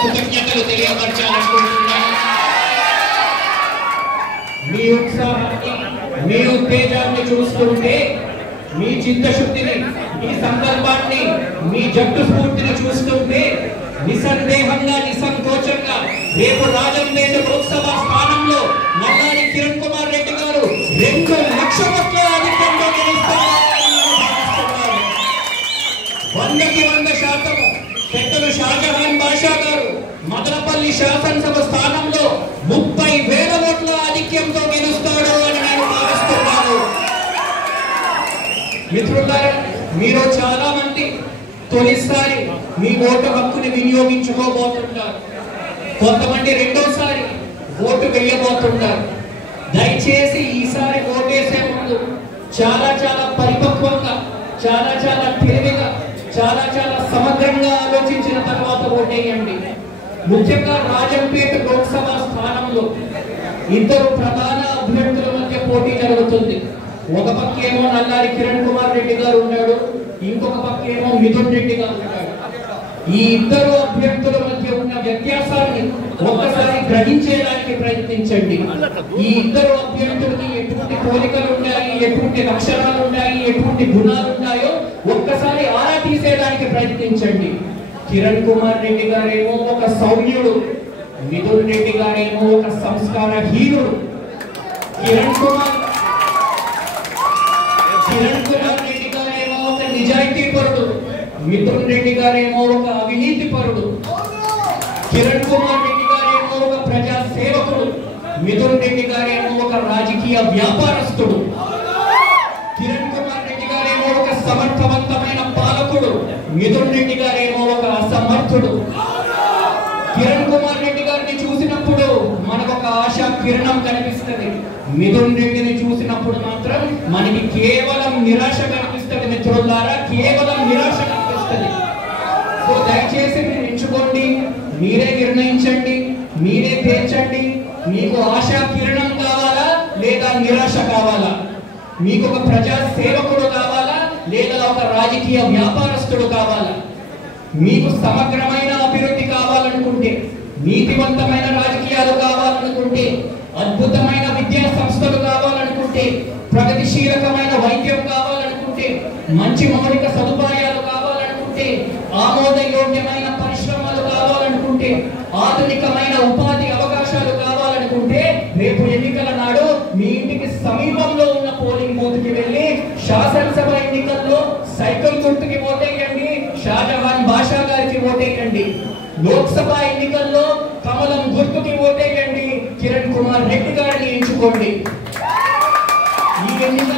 కృతజ్ఞతలు తెలియపరచాలనుకుంటున్నాను. మీ ఉత్సాహాన్ని, మీ ఉత్తేజాన్ని చూస్తుంటే, మీ చిత్తశుద్ధిని, మీ సంకల్పాన్ని, మీ జట్టు స్ఫూర్తిని చూస్తుంటే నిస్సందేహంగా, నిస్సంకోచంగా రేపు రాజంపేట లోక్సభ స్థానంలో నల్లారి కిరణ్ కుమార్ రెడ్డి గారు 2 లక్షల ఓట్ల అధికంగా గెలుస్తారని భావిస్తున్నారు. 100కి 100% పెద్దలు షాజహాన్ బాషా గారు మదనపల్లి శాసనసభ స్థానంలో 30,000 ఓట్ల ఆధిక్యంతో గెలుస్తాడు అని నేను భావిస్తున్నాను. మిత్రులారా, మీరు చాలా మంది తొలిసారి మీ ఓటు హక్కుని వినియోగించుకోబోతున్నారు. కొంతమంది రెండోసారి ఓటు వేయబోతున్నారు. దయచేసి ఈసారి ఓటేసే ముందు చాలా పరిపక్వంగా, చాలా తెలివిగా, చాలా సమగ్రంగా ఆలోచించిన తర్వాత ఓటేయండి. ముఖ్యంగా రాజంపేట లోక్సభ స్థానంలో 2 ప్రధాన అభ్యర్థుల మధ్య పోటీ జరుగుతుంది. ఒక పక్కేమో నల్లారి కిరణ్ కుమార్ రెడ్డి గారు ఉన్నాడు, ఇంకొక పక్కేమో మిథున్ రెడ్డి గారు ఉన్నాడు. ఈ 2 అభ్యర్థుల మధ్య ఉన్న వ్యత్యాసాన్ని ఒక్కసారి గ్రహించేయడానికి ప్రయత్నించండి. ఈ 2 అభ్యర్థులకి ఎటువంటి పోలికలు ఉన్నాయి, ఎటువంటి లక్షణాలు ఉన్నాయి, ఎటువంటి గుణాలు ఉన్నాయో ఒక్కసారి ఆరా తీసేయడానికి ప్రయత్నించండి. కిరణ్ కుమార్ రెడ్డి గారేమో ఒక సౌమ్యుడు, మిథున్ రెడ్డి గారేమో ఒక సంస్కార హీనుడు. కిరణ్ కుమార్ రెడ్డి గారేమో ఒక నిజాయితీ పరుడు, మిథున్ రెడ్డి గారేమో ఒక అవినీతి పరుడు. కిరణ్ కుమార్ రెడ్డి గారేమో ఒక ప్రజా సేవకుడు, మిథున్ రెడ్డి గారేమో ఒక రాజకీయ వ్యాపారస్తుడు. కిరణ్ కుమార్ రెడ్డి గారేమో ఒక సమర్థవంతమైన పాలకుడు, మిథున్ రెడ్డి గారేమో ఒక అసమర్థుడు. కిరణ్ కుమార్ రెడ్డి గారిని చూసినప్పుడు మనకు ఒక ఆశా కిరణం కనిపిస్తుంది. మిథున్ రెడ్డిని చూసినప్పుడు మాత్రం మనకి కేవలం నిరాశ కనిపిస్తుంది. మిత్రులారా, కేవలం నిరాశ కనిపిస్తుంది. సో దయచేసి మీరు ఎంచుకోండి, మీరే నిర్ణయించండి, మీరే తేల్చండి. మీకు ఆశా కిరణం కావాలా లేదా నిరాశ కావాలా? మీకు ఒక ప్రజా సేవకుడు కావాలా లేదా ఒక రాజకీయ వ్యాపారస్తుడు కావాలా? మీకు సమగ్రమైన అభివృద్ధి కావాలనుకుంటే, నీతివంతమైన రాజకీయాలు కావాలనుకుంటే, అద్భుతమైన విద్యా సంస్థలు కావాలనుకుంటే, ప్రగతిశీలకమైన వైద్యం కావాలనుకుంటే, మంచి మౌలిక సదుపాయాలు కావాలనుకుంటే, ఆమోదయోగ్యమైన పరిశ్రమలు కావాలనుకుంటే, ఆధునికమైన ఉపాధి అవకాశాలు కావాలనుకుంటే, రేపు ఎన్నికల నాడు మీ ఇంటికి సమీపంలో ఉన్న పోలింగ్ బూత్కి వెళ్ళి శాసనసభ ఎన్నికల్లో సైకిల్ గుర్తుకి ఓటేయండి, షాజహాన్ బాషా గారికి ఓటేయండి. లోక్సభ ఎన్నికల్లో కమలం గుర్తుకి ఓటేయండి, కిరణ్ కుమార్ రెడ్డి గారిని ఎంచుకోండి. ఈ ఎన్నికల